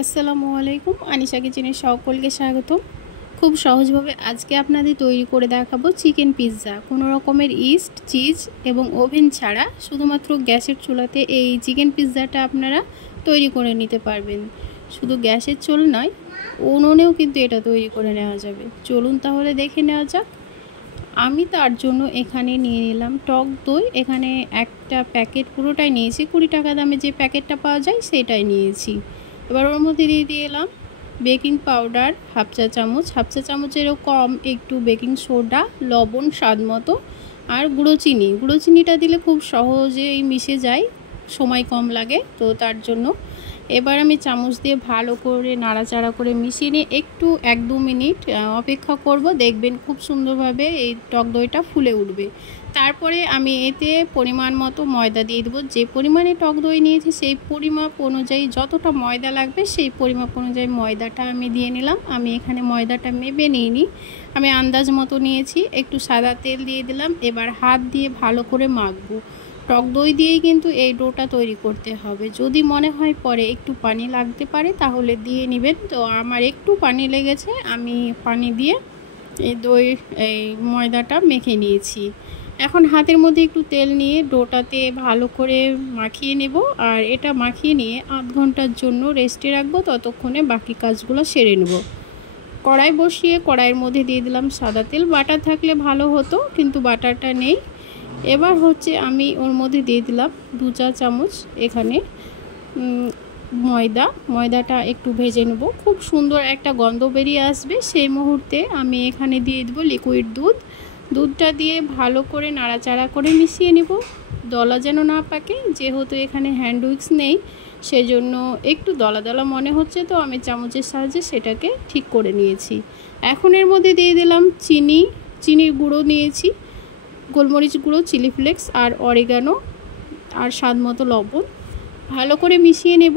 আসসালামু আলাইকুম। আনিশা কিচেনে সকলকে স্বাগতম। খুব সহজভাবে আজকে আপনাদের তৈরি করে দেখাবো চিকেন পিৎজা। কোনো রকমের ইস্ট, চিজ এবং ওভেন ছাড়া শুধুমাত্র গ্যাসের চুলাতে এই চিকেন পিৎজাটা আপনারা তৈরি করে নিতে পারবেন। শুধু গ্যাসের চুল নয়, উনুনেও কিন্তু এটা তৈরি করে নেওয়া যাবে। চলুন তাহলে দেখে নেওয়া যাক। আমি তার জন্য এখানে নিয়ে নিলাম টক দই। এখানে একটা প্যাকেট পুরোটাই নিয়েছি, 20 টাকা দামে যে প্যাকেটটা পাওয়া যায় সেটাই নিয়েছি। এবার ওর মধ্যে দিয়ে দিলাম বেকিং পাউডার হাফ চা চামচেরও কম একটু বেকিং সোডা, লবণ স্বাদ মতো, আর গুঁড়ো চিনিটা দিলে খুব সহজেই মিশে যায়, সময় কম লাগে, তো তার জন্য। এবার আমি চামচ দিয়ে ভালো করে নাড়াচাড়া করে মিশিয়ে নিয়ে একটু 1-2 মিনিট অপেক্ষা করব। দেখবেন খুব সুন্দরভাবে এই টক দইটা ফুলে উঠবে। তারপরে আমি এতে পরিমাণ মতো ময়দা দিয়ে দেবো। যে পরিমাণে টক দই নিয়েছি সেই পরিমাপ অনুযায়ী যতটা ময়দা লাগবে সেই পরিমাপ অনুযায়ী ময়দাটা আমি দিয়ে নিলাম। আমি এখানে ময়দাটা মেপে নিইনি, আমি আন্দাজ মতো নিয়েছি। একটু সাদা তেল দিয়ে দিলাম। এবার হাত দিয়ে ভালো করে মাখবো। টক দই দিয়েই কিন্তু এই ডোটা তৈরি করতে হবে। যদি মনে হয় পরে একটু পানি লাগতে পারে তাহলে দিয়ে নেবেন। তো আমার একটু পানি লেগেছে, আমি পানি দিয়ে এই ময়দাটা মেখে নিয়েছি। এখন হাতের মধ্যে একটু তেল নিয়ে ডোটাতে ভালো করে মাখিয়ে নেব। আর এটা মাখিয়ে নিয়ে আধ ঘন্টার জন্য রেস্টে রাখবো, ততক্ষণে বাকি কাজগুলো সেরে নেব। কড়াই বসিয়ে কড়াইয়ের মধ্যে দিয়ে দিলাম সাদা তেল। বাটার থাকলে ভালো হতো, কিন্তু বাটারটা নেই। এবার আমি ওর মধ্যে দিয়ে দিলাম 2 চা চামচ এখানে ময়দাটা একটু ভেজে নেব। খুব সুন্দর একটা গন্ধ বেরিয়ে আসবে, সেই মুহূর্তে আমি এখানে দিয়ে দেবো লিকুইড দুধটা দিয়ে ভালো করে নাড়াচাড়া করে মিশিয়ে নেব। দলা যেন না পাকে, যেহেতু এখানে হ্যান্ড উইক্স নেই সেজন্য একটু দলা দলা মনে হচ্ছে, তো আমি চামচের সাহায্যে সেটাকে ঠিক করে নিয়েছি। এখন এর মধ্যে দিয়ে দিলাম চিনির গুঁড়ো নিয়েছি, গোলমরিচ গুঁড়ো, চিলি ফ্লেক্স আর অরিগানো, আর স্বাদ মতো লবণ। ভালো করে মিশিয়ে নেব।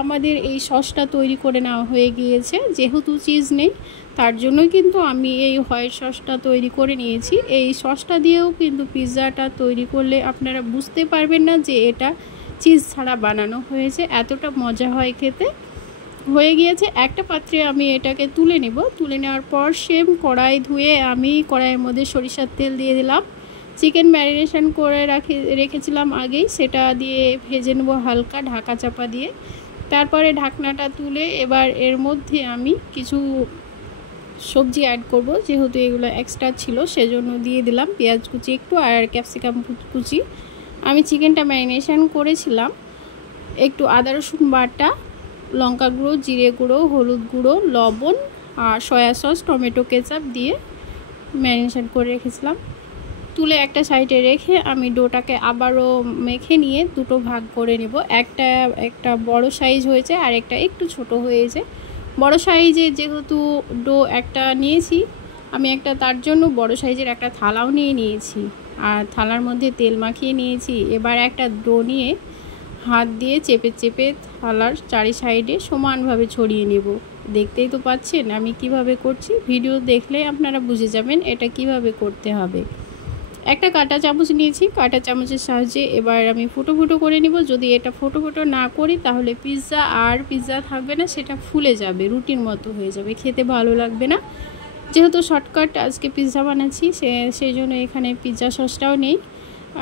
আমাদের এই সসটা তৈরি করে নেওয়া হয়ে গিয়েছে। যেহেতু চিজ নেই তার জন্যই কিন্তু আমি এই হোয়াইট সসটা তৈরি করে নিয়েছি। এই সসটা দিয়েও কিন্তু পিৎজাটা তৈরি করলে আপনারা বুঝতে পারবেন না যে এটা চিজ ছাড়া বানানো হয়েছে, এতটা মজা হয় খেতে। হয়ে গিয়েছে। একটা পাত্রে আমি এটাকে তুলে নেব। তুলে নেওয়ার পর সেম কড়াই ধুয়ে আমি কড়াইয়ের মধ্যে সরিষার তেল দিয়ে দিলাম। চিকেন ম্যারিনেশন করে রেখেছিলাম আগেই, সেটা দিয়ে ভেজে নেব হালকা ঢাকা চাপা দিয়ে। তারপরে ঢাকনাটা তুলে এবার এর মধ্যে আমি কিছু সবজি অ্যাড করব। যেহেতু এগুলো এক্সট্রা ছিল সেজন্য দিয়ে দিলাম পেঁয়াজ কুচি একটু আর ক্যাপসিকাম কুচি। আমি চিকেনটা ম্যারিনেশন করেছিলাম একটু আদা রসুন বাটা, লঙ্কা গুঁড়ো, জিরে গুঁড়ো, হলুদ গুঁড়ো, লবণ আর সয়া সস, টমেটো কেচাপ দিয়ে ম্যারিনেশন করে রেখেছিলাম। তুলে একটা সাইডে রেখে আমি ডোটাকে আবারও মেখে নিয়ে দুটো ভাগ করে নেব। একটা বড় সাইজ হয়েছে আর একটা একটু ছোট হয়েছে। বড় সাইজে যেহেতু ডো একটা নিয়েছি আমি, তার জন্য বড় সাইজের একটা থালাও নিয়েছি আর থালার মধ্যে তেল মাখিয়ে নিয়েছি। এবার একটা ডো নিয়ে হাত দিয়ে চেপে চেপে থালার চারি সাইডে সমানভাবে ছড়িয়ে নেব। দেখতেই তো পাচ্ছেন আমি কিভাবে করছি, ভিডিও দেখলে আপনারা বুঝে যাবেন এটা কিভাবে করতে হবে। একটা কাঁটা চামচ নিয়েছি, কাঁটা চামচের সাহায্যে এবার আমি ফুটো ফুটো করে নিব। যদি এটা ফুটো ফুটো না করি তাহলে পিৎজা থাকবে না, সেটা ফুলে যাবে, রুটির মতো হয়ে যাবে, খেতে ভালো লাগবে না। যেহেতু শর্টকাট আজকে পিৎজা বানাচ্ছি সেই জন্য এখানে পিৎজা সসটাও নেই।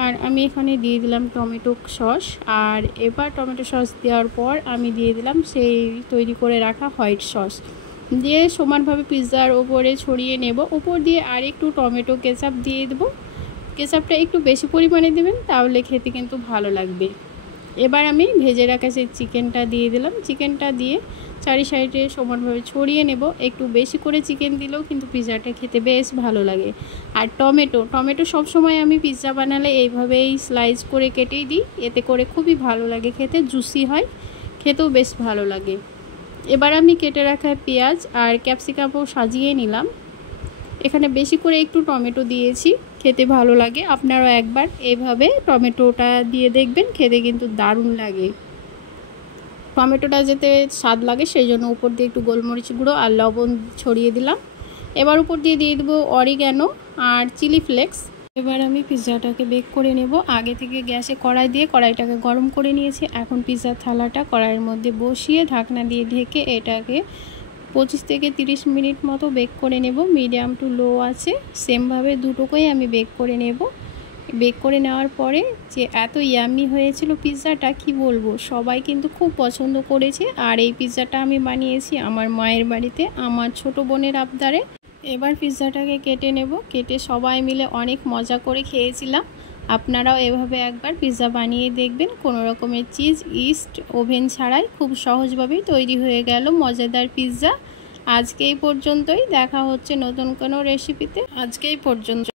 আর আমি এখানে দিয়ে দিলাম টমেটো সস। আর এবার টমেটো সস দেওয়ার পর আমি দিয়ে দিলাম সেই তৈরি করে রাখা হোয়াইট সস দিয়ে সমানভাবে পিৎজার ওপরে ছড়িয়ে নেব। উপর দিয়ে আর একটু টমেটো কেচাপ দিয়ে দেবো। কেচাপটা একটু বেশি পরিমাণে দেবেন, তাহলে খেতে কিন্তু ভালো লাগবে। এবার আমি ভেজে রাখা সেই চিকেনটা দিয়ে দিলাম। চিকেনটা দিয়ে চারি সাইডে সমানভাবে ছড়িয়ে নেব। একটু বেশি করে চিকেন দিলেও কিন্তু পিৎজাটা খেতে বেশ ভালো লাগে। আর টমেটো সবসময় আমি পিৎজা বানালে এইভাবেই স্লাইস করে কেটেই দিই, এতে করে খুবই ভালো লাগে খেতে, জুসি হয়, খেতেও বেশ ভালো লাগে। এবার আমি কেটে রাখা পেঁয়াজ আর ক্যাপসিকামও সাজিয়ে নিলাম। এখানে বেশি করে একটু টমেটো দিয়েছি, খেতে ভালো লাগে। আপনারাও একবার এইভাবে টমেটোটা দিয়ে দেখবেন, খেতে কিন্তু দারুণ লাগে। টমেটোটা যাতে স্বাদ লাগে সেই জন্য উপর দিয়ে একটু গোলমরিচ গুঁড়ো আর লবণ ছড়িয়ে দিলাম। এবার উপর দিয়ে দেবো অরিগ্যানো আর চিলি ফ্লেক্স। এবার আমি পিৎজাটাকে বেক করে নেব। আগে থেকে গ্যাসে কড়াই দিয়ে কড়াইটাকে গরম করে নিয়েছি। এখন পিৎজার থালাটা কড়াইয়ের মধ্যে বসিয়ে ঢাকনা দিয়ে ঢেকে এটাকে 25 থেকে 30 মিনিট মতো বেক করে নেব, মিডিয়াম টু লো আছে। সেমভাবে দুটোকেই আমি বেক করে নেব। বেক করে নেওয়ার পরে যে এত ইয়াম্মি হয়েছিল পিৎজাটা, কি বলবো, সবাই কিন্তু খুব পছন্দ করেছে। আর এই পিৎজাটা আমি বানিয়েছি আমার মায়ের বাড়িতে আমার ছোট বোনের আবদারে। এবার পিৎজাটাকে কেটে নেব। কেটে সবাই মিলে অনেক মজা করে খেয়েছিলাম। আপনারাও এভাবে একবার পিৎজা বানিয়ে দেখবেন। কোনো রকমের চিজ, ইস্ট, ওভেন ছাড়াই খুব সহজভাবেই তৈরি হয়ে গেল মজাদার পিৎজা। আজকে এই পর্যন্তই, দেখা হচ্ছে নতুন কোনো রেসিপিতে। আজকে এই পর্যন্ত।